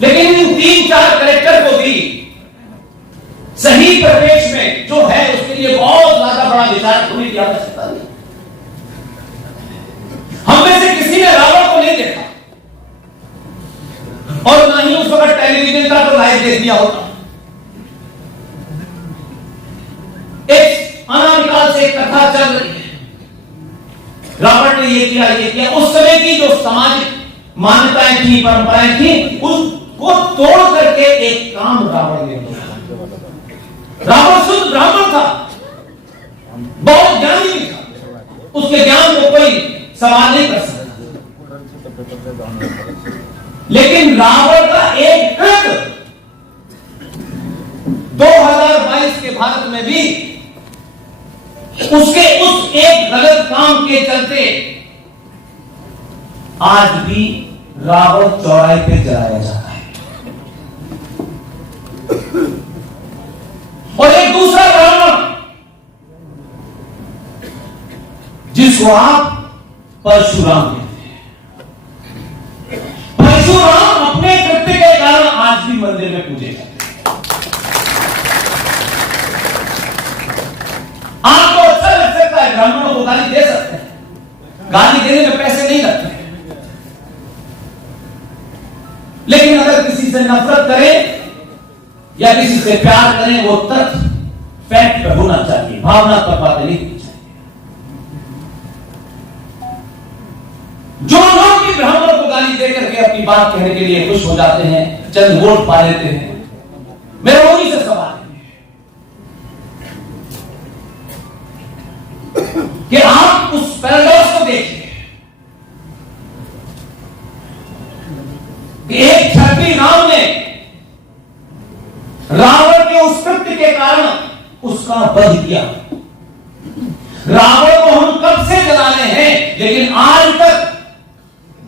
लेकिन इन 3-4 कलेक्टर को भी सही परिवेश में जो है उसके लिए बहुत ज्यादा बड़ा विचार होने की आवश्यकता नहीं। हम में से किसी ने रावण को नहीं देखा और ना ही उस वक्त टेलीविजन का तो लाइव देख दिया होता। एक अनादिकाल से एक कथा चल रही है, रावण ने ये किया। उस समय की जो सामाजिक मान्यताएं थी, परंपराएं थी, उसको तोड़ करके एक काम रावण ने किया। रावण शुद्ध ब्राह्मण था, बहुत ज्ञानी भी था, उसके ज्ञान को कोई सवाल नहीं कर सकता। लेकिन रावण का एक कृत्य 2022 के भारत में भी उसके उस एक गलत काम के चलते आज भी रावण चौराहे पे जलाया जाता है। और एक दूसरा ब्राह्मण जिसको आप परशुराम कहते हैं, परशुराम अपने कृत्य के कारण आज भी मंदिर में पूजे जाते हैं। आपको अच्छा लग सकता है, ब्राह्मणों को गाली दे सकते हैं, गाली देने में पैसे नहीं लगते, लेकिन अगर किसी से नफरत करें या किसी से प्यार करें, वो तथ्य फैक्ट पर होना चाहिए, भावनात्मक बातें नहीं होनी चाहिए। जो लोग भी ब्राह्मणों को गाली देकर के अपनी बात कहने के लिए खुश हो जाते हैं, चंद वोट पा लेते हैं, मेरा उन्हीं से सवाल है कि आप उस पैराडॉक्स को देखिए कि एक क्षत्रिय राम ने रावण के उस कृत्य के कारण उसका वध किया। रावण को हम कब से जलाने हैं, लेकिन आज तक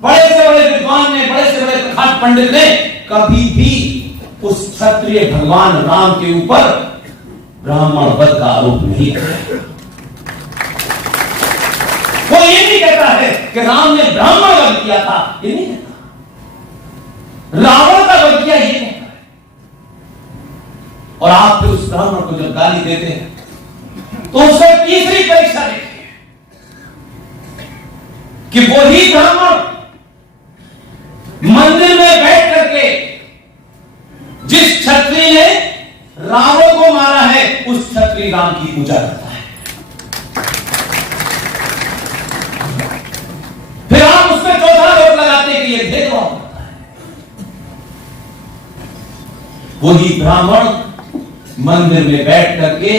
बड़े से बड़े विद्वान ने, बड़े से बड़े प्रखात पंडित ने कभी भी उस क्षत्रिय भगवान राम के ऊपर ब्राह्मण वध का आरोप नहीं किया। वो ये नहीं कहता है कि राम ने ब्राह्मण वध किया था, ये नहीं कहता, रावण का वध किया ये कहता है। और आप फिर उस ब्राह्मण को जब गाली देते हैं तो उसका तीसरी परीक्षा देखिए कि वही ब्राह्मण मंदिर में बैठ करके जिस क्षत्रिय ने रावण को मारा है उस क्षत्रिय राम की पूजा करता है। फिर आप उसमें चौथा आरोप लगाते हैं कि ये भेदभाव करता है। वही ब्राह्मण मंदिर में बैठ करके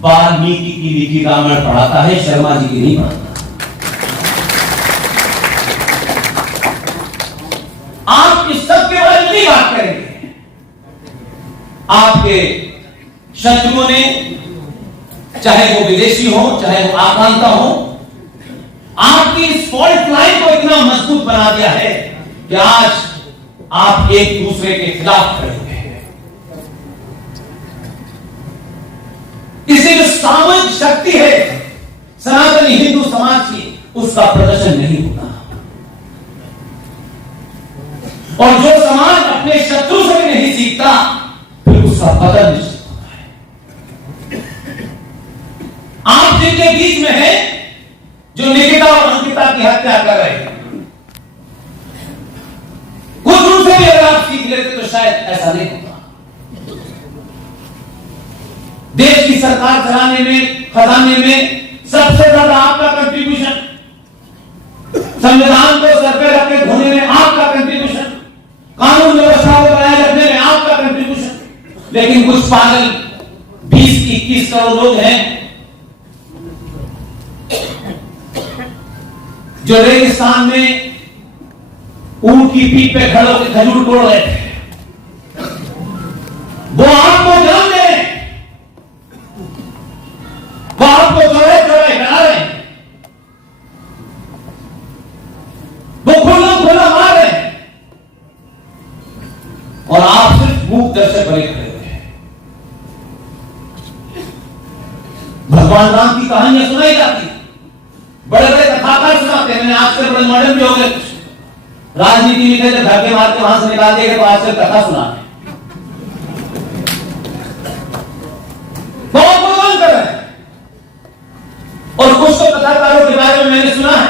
वाल्मीकि की लिखी रामायण पढ़ाता है, शर्मा जी की नहीं पढ़ाता। आप इस सब के बारे में नहीं बात करेंगे। आपके शत्रुओं ने, चाहे वो विदेशी हो, चाहे वो आकांक्षा हो, आपकी इस फॉल्ट लाइन को इतना मजबूत बना दिया है कि आज आप एक दूसरे के खिलाफ खड़े हैं। इससे जो सामूहिक शक्ति है सनातनी हिंदू समाज की, उसका प्रदर्शन नहीं होता। और जो समाज अपने शत्रु से भी नहीं सीखता, फिर उसका पतन निश्चित होता है। आप जिनके बीच में है, जो निकिता और अंकिता की हत्या कर रहे हैं, कुछ उनसे भी अगर आप सीख लेते तो शायद ऐसा नहीं होता। देश की सरकार चलाने में, खजाने में सबसे ज्यादा आपका कंट्रीब्यूशन, संविधान को सर पे रख के धोने में आपका कंट्रीब्यूशन, कानून व्यवस्था को बनाए रखने में आपका कंट्रीब्यूशन। लेकिन कुछ पागल 20-21 करोड़ लोग हैं जो रेगिस्तान में ऊंट की पीठ पे खड़े होकर खजूर तोड़ रहे थे, वो आपको जान दे, वो आपको चौराहे चौराहे करा रहे हैं, वो खुला मार रहे हैं, और आप सिर्फ मूक दर्शक बने खड़े हुए हैं। भगवान राम की कहानियां सुनाई जाती, बड़े बड़े कथाकार सुनाते हैं, मैंने आपसे बड़े मॉडर्न भी हो गए, राजनीति में थे, जब धक्के मार के वहां से निकाल दिए तो आजकल कथा सुना है, बहुत बदनाम कर रहे हैं। और कुछ तो कथाकारों के बारे में मैंने सुना है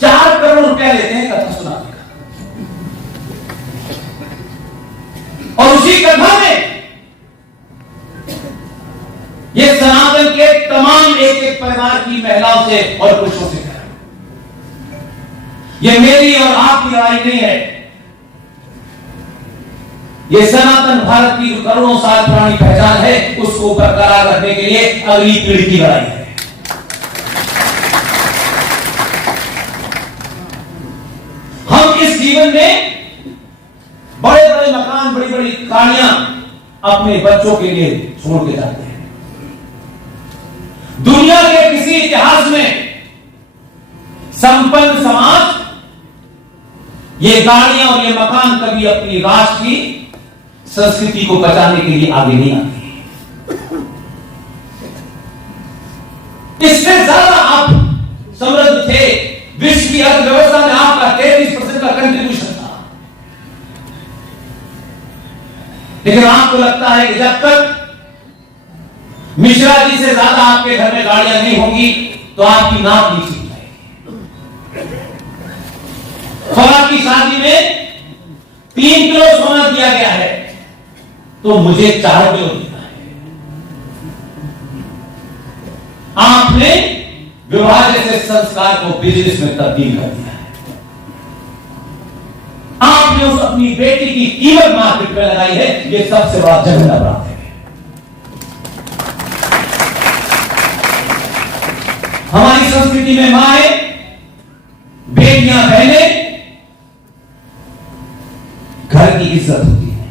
4 करोड़ रुपया लेते हैं कथा सुनाने का, और उसी कथा में ये सनातन के तमाम एक एक परिवार की महिलाओं से और पुरुषों से कहा, ये मेरी और आपकी लड़ाई नहीं है, ये सनातन भारत की जो करोड़ों साल पुरानी पहचान है उसको बरकरार रखने के लिए अगली पीढ़ी की लड़ाई है। हम इस जीवन में बड़े बड़े मकान, बड़ी बड़ी गाड़ियां अपने बच्चों के लिए छोड़ के जाते हैं। दुनिया के किसी इतिहास में संपन्न समाज ये गाड़ियां और ये मकान कभी अपनी राष्ट्र की संस्कृति को बचाने के लिए आगे नहीं आते। इससे ज्यादा आप समृद्ध थे, विश्व की अर्थव्यवस्था में आपका 33% का कंट्रीब्यूशन था, लेकिन आपको लगता है कि जब तक मिश्रा जी से ज्यादा आपके घर में गाड़ियां नहीं होंगी तो आपकी नाक नहीं सीख जाएगी। फौलाद की शादी में 3 किलो सोना दिया गया है तो मुझे 4 किलो देना है। आपने विवाह जैसे संस्कार को बिजनेस में तब्दील कर दिया है। आपने उस अपनी बेटी की कीमत मार्केट में लगाई है, यह सबसे बड़ा जघन्य अपराध है। हमारी संस्कृति में माए, बेटियां, बहनें घर की इज्जत होती है।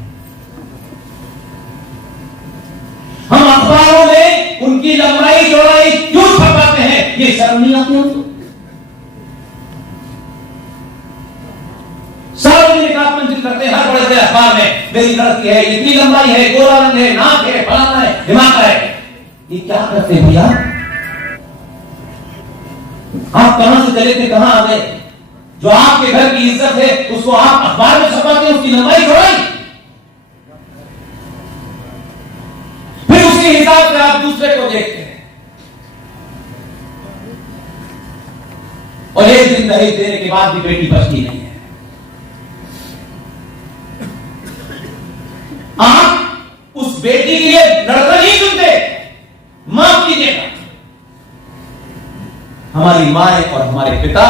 हम अखबारों में उनकी लंबाई चौड़ाई क्यों छपाते हैं, ये शर्म नहीं आती हमको? सार्वजनिक आप मंजिल करते हैं हर बड़े बड़े अखबार में, मेरी लड़की है, इतनी लंबाई है, गोरा रंग है, नाक है, फलाना है, दिमाग है। ये क्या करते हैं भैया? आप कहां से चले थे, कहां आ गए? जो आपके घर की इज्जत है उसको आप अखबार में छपाते हैं, उसकी लंबाई चौड़ाई, फिर उसी हिसाब से आप दूसरे को देखते हैं। और एक दिन दहेज देने के बाद भी बेटी बचती नहीं है। आप उस बेटी के लिए लड़का नहीं चुनते, माफ कीजिएगा, हमारी माए और हमारे पिता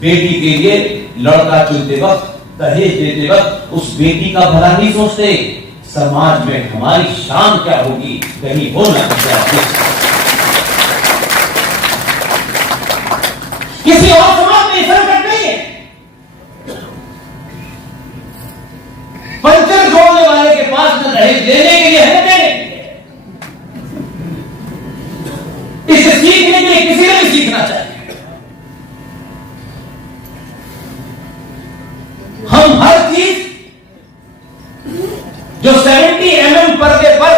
बेटी के लिए लड़का चुनते वक्त, दहेज देते वक्त उस बेटी का भला नहीं सोचते, समाज में हमारी शान क्या होगी, कहीं हो ना चाहिए। किसी और समाज में संकट नहीं है। पंचर जोड़ने वाले के पास न दहेज देने के लिए है, न देने के लिए। इसे सीखने के लिए किसी ने भी सीखना चाहिए। हम हर चीज जो 70 mm पर्दे पर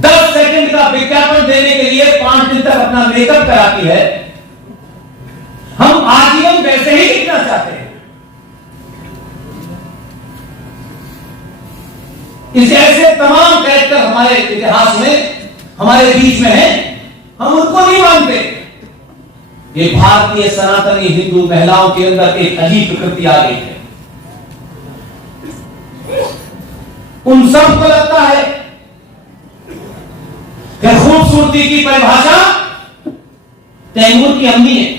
10 सेकंड का विज्ञापन देने के लिए 5 दिन तक अपना मेकअप कराती है, हम आजीवन वैसे ही दिखना चाहते हैं। इस ऐसे तमाम कैरेक्टर हमारे इतिहास में, हमारे बीच में है, हम उनको नहीं मानते। ये भारतीय सनातनी हिंदू महिलाओं के अंदर एक अजीब प्रकृति आ गई है। उन सबको लगता है कि खूबसूरती की परिभाषा तैमूर की अम्मी है,